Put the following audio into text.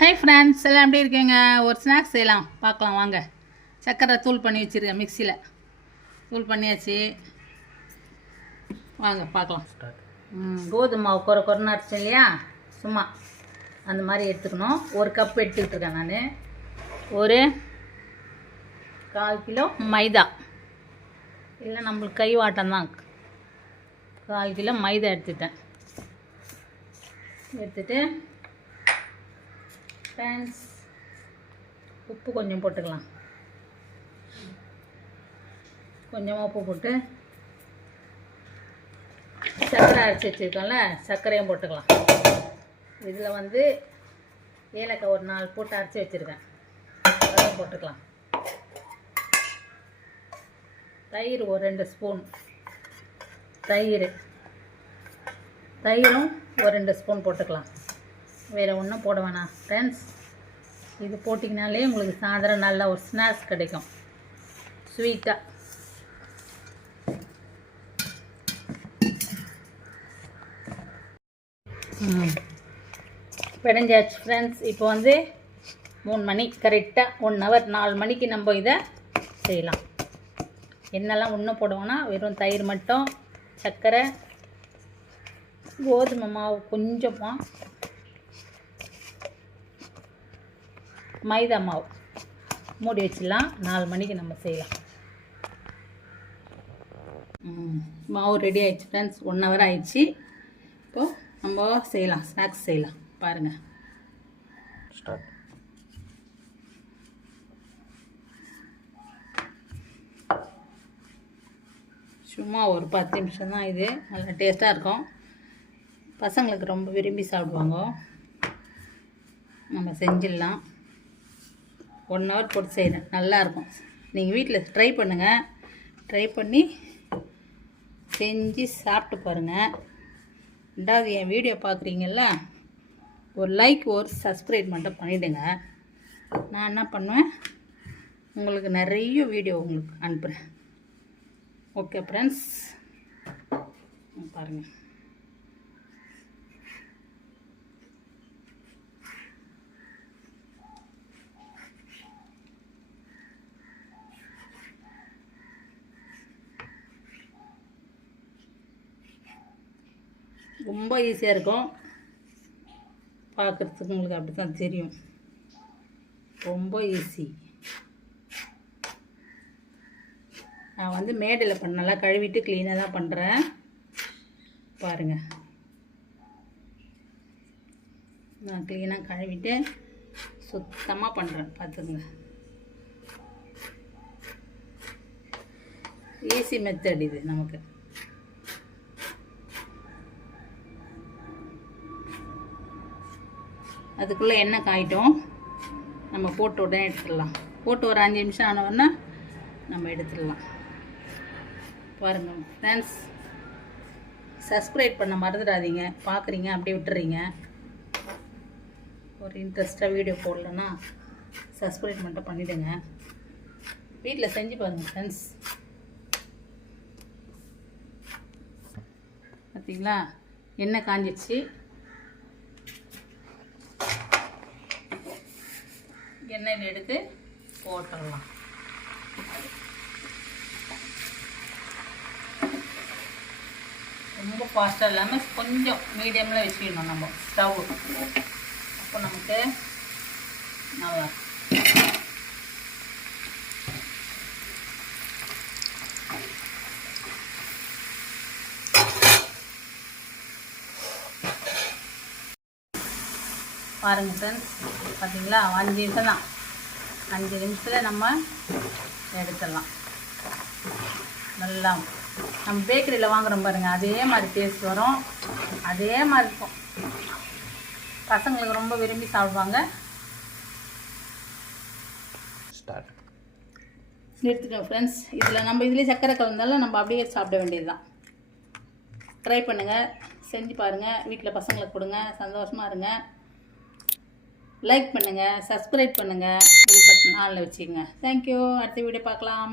Hi friends, எல்லாம் எப்படி இருக்கீங்க? ஒரு ஸ்நாக்ஸ் செய்யலாம், பார்க்கலாம் வாங்க. சர்க்கரை தூள் பண்ணி வச்சுருக்கேன், மிக்சியில் தூள் பண்ணியாச்சு. வாங்க பார்க்கலாம். கோதுமை மாவு குறைன்னு அரைச்சேன் இல்லையா, சும்மா அந்த மாதிரி எடுத்துக்கணும். ஒரு கப் எடுத்துக்கிட்டுருக்கேன் நான். ஒரு 1/4 கிலோ மைதா, இல்லை நம்மளுக்கு கை வாட்டம் தான். 1/4 கிலோ மைதா எடுத்துட்டேன். எடுத்துகிட்டு ஃப்ரெண்ட்ஸ் உப்பு கொஞ்சம் போட்டுக்கலாம். கொஞ்சமாக உப்பு போட்டு சர்க்கரை அரைச்சி வச்சுருக்கோம்ல, சர்க்கரையும் போட்டுக்கலாம். இதில் வந்து ஏலக்காய் ஒரு 4 போட்டு அரைச்சி வச்சுருக்கேன், அதையும் போட்டுக்கலாம். தயிர் ஒரு 2 ஸ்பூன், தயிரும் ஒரு 2 ஸ்பூன் போட்டுக்கலாம். வேறு ஒன்றும் போட வேணாம் ஃப்ரெண்ட்ஸ். இது போட்டிங்கனாலே உங்களுக்கு சாயந்தரம் நல்ல ஒரு ஸ்நாக்ஸ் கிடைக்கும், ஸ்வீட்டாக. பிணைஞ்சாச்சு ஃப்ரெண்ட்ஸ். இப்போ வந்து 3 மணி கரெக்டாக 1 ஹவர் 4 மணிக்கு நம்ம இதை செய்யலாம். என்னெல்லாம் ஒன்றும் போடுவோன்னா வெறும் தயிர் மட்டும், சர்க்கரை, கோதுமை மாவு கொஞ்சமாக, மைதா மாவு மூடி வச்சிடலாம். 4 மணிக்கு நம்ம செய்யலாம். மாவு ரெடி ஆகிடுச்சு ஃப்ரெண்ட்ஸ், 1 ஹவர் ஆயிடுச்சு. இப்போது நம்ம செய்யலாம், ஸ்நாக்ஸ் செய்யலாம் பாருங்கள். சும்மா ஒரு 10 நிமிஷம் தான். இது நல்லா டேஸ்ட்டாக இருக்கும், பசங்களுக்கு ரொம்ப விரும்பி சாப்பிடுவாங்க. நம்ம செஞ்சிடலாம். 1 ஹவர் போட்டு செய்கிறேன், நல்லாயிருக்கும். நீங்கள் வீட்டில் ட்ரை பண்ணுங்கள், ட்ரை பண்ணி செஞ்சு சாப்பிட்டு பாருங்கள். 2வது என் வீடியோ பார்க்குறீங்கள, ஒரு லைக் ஒரு சப்ஸ்கிரைப் மட்டும் பண்ணிவிடுங்க. நான் என்ன பண்ணுவேன், உங்களுக்கு நிறைய வீடியோ உங்களுக்கு அனுப்புகிறேன். ஓகே ஃப்ரெண்ட்ஸ், பாருங்கள். ரொம்ப ஈஸியாக இருக்கும் பார்க்குறதுக்கு, உங்களுக்கு அப்படி தான் தெரியும். ரொம்ப ஈஸி. நான் வந்து மேடையில் பண்ண நல்லா கழுவிட்டு க்ளீனாக தான் பண்ணுறேன் பாருங்கள். நான் க்ளீனாக கழுவிட்டு சுத்தமாக பண்ணுறேன் பார்த்துங்க. ஈஸி மெத்தட் இது நமக்கு. அதுக்குள்ளே எண்ணெய் காயிட்டும், நம்ம போட்டு உடனே எடுத்துடலாம். போட்டு ஒரு 5 நிமிஷம் ஆனவுடனே நம்ம எடுத்துடலாம். பாருங்கள் ஃப்ரெண்ட்ஸ், சப்ஸ்கிரைப் பண்ண மறந்துடாதீங்க. பார்க்குறீங்க அப்படியே விட்டுறீங்க. ஒரு இன்ட்ரெஸ்ட்டாக வீடியோ போடலன்னா சப்ஸ்கிரைப் மட்டும் பண்ணிவிடுங்க. வீட்டில் செஞ்சு பாருங்கள் ஃப்ரெண்ட்ஸ். பார்த்தீங்களா, எண்ணெய் காஞ்சிடுச்சு. எண்ணெயில் எடுத்து போட்டுடலாம். ரொம்ப ஃபாஸ்ட்டாக இல்லாமல் கொஞ்சம் மீடியமில் வச்சுக்கணும் நம்ம ஸ்டவ். அப்போ நமக்கு நல்லா பாருங்கள் ஃப்ரெண்ட்ஸ். பார்த்தீங்களா, 5 நிமிஷம் தான். 5 நிமிஷத்தில் நம்ம எடுத்துடலாம். நல்லா நம்ம பேக்கரியில் வாங்குகிறோம் பாருங்கள், அதே மாதிரி டேஸ்ட் வரும், அதே மாதிரி இருக்கும். பசங்களுக்கு ரொம்ப விரும்பி சாப்பிடுவாங்க. நிறுத்திட்டோம் ஃப்ரெண்ட்ஸ். இதில் நம்ம இதுலேயே சர்க்கரை கலந்தாலும் நம்ம அப்படியே சாப்பிட வேண்டியது தான். ட்ரை பண்ணுங்கள், செஞ்சு பாருங்கள், வீட்டில் பசங்களுக்கு கொடுங்க, சந்தோஷமாக இருங்க. லைக் பண்ணுங்கள், சப்ஸ்கிரைப் பண்ணுங்கள், பெல் பட்டன் ஆனில் வச்சுக்கோங்க. தேங்க்யூ. அடுத்த வீடியோ பார்க்கலாம்.